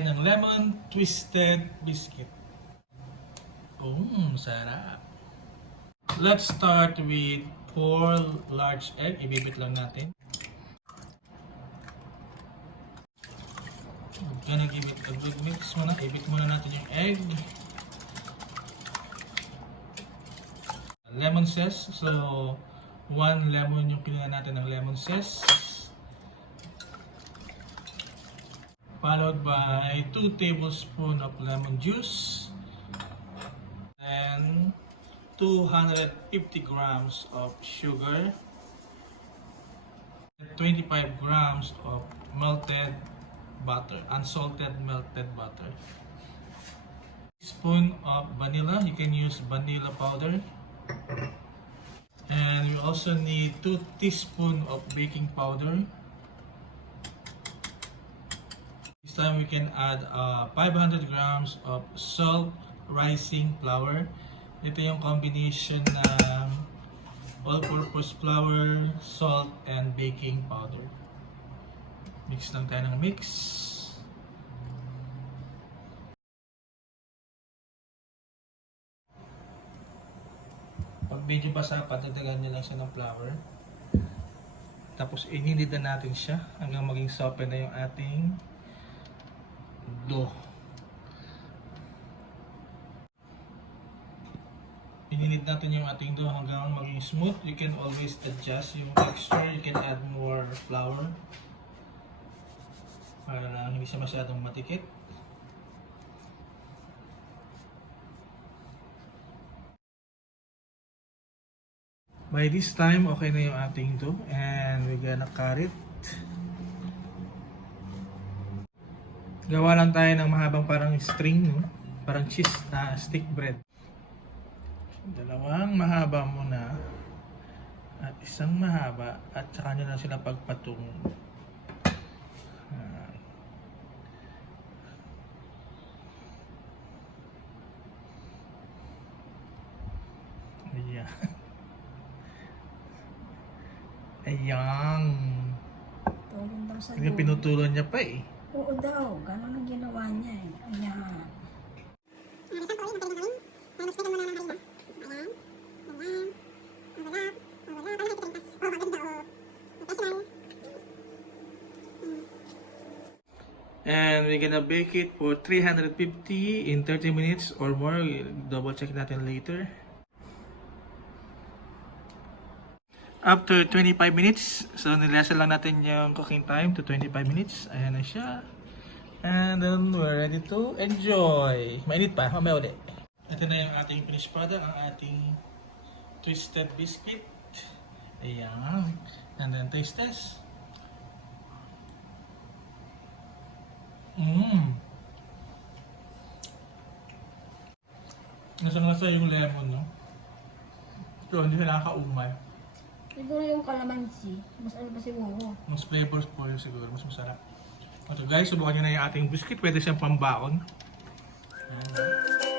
tayo ng lemon twisted biscuit. Sarap. Let's start with 4 large egg. Ibibit lang natin. Gonna give it a good mix muna. Ibit muna natin yung egg. Lemon zest. So, 1 lemon yung kinuha natin ng lemon zest. Followed by 2 tablespoons of lemon juice. And 250 grams of sugar. 25 grams of melted butter, unsalted melted butter. Spoon of vanilla. You can use vanilla powder. And you also need 2 teaspoons of baking powder. This time we can add 500 grams of salt rising flour. Ito yung combination ng all-purpose flour, salt, and baking powder. Mix lang tayo ng mix. Pag medyo basa pa, dagdagan nyo lang siya ng flour. Tapos ininid na natin siya hanggang maging soften na yung ating dough. Ininid natin yung ating dough hanggang maging smooth. You can always adjust yung texture. You can add more flour para lang hindi siya masyadong matikit. By this time, okay na yung ating dough and we're gonna cut it. Gawa lang tayo ng mahabang parang string, no? Parang cheese na stick bread. Dalawang mahaba muna at isang mahaba at saka nyo lang sila pagpatungo. Ayan. Ayan. Tulong daw sa Hindi pinutulan niya pa eh. Oo daw, gano'n ang ginawa niya eh. Ayan. And we're gonna bake it for 350 in 30 minutes or more. Double check natin later. After 25 minutes, so nilasa lang natin yung cooking time to 25 minutes. Ayan na siya. And then we're ready to enjoy. Mainit pa, mamaya ulit. Ito na yung ating finished product, ang ating twisted biscuit. Ayan. And then taste test. Nasa yung lemon, no? So, hindi siya nakakaumay. Siguro yung calamansi, mas ano pa siguro. Mas flavors po yun siguro, mas masarap. So guys, subukan nyo na yung ating biscuit. Pwede siyang pambaon. Ayan.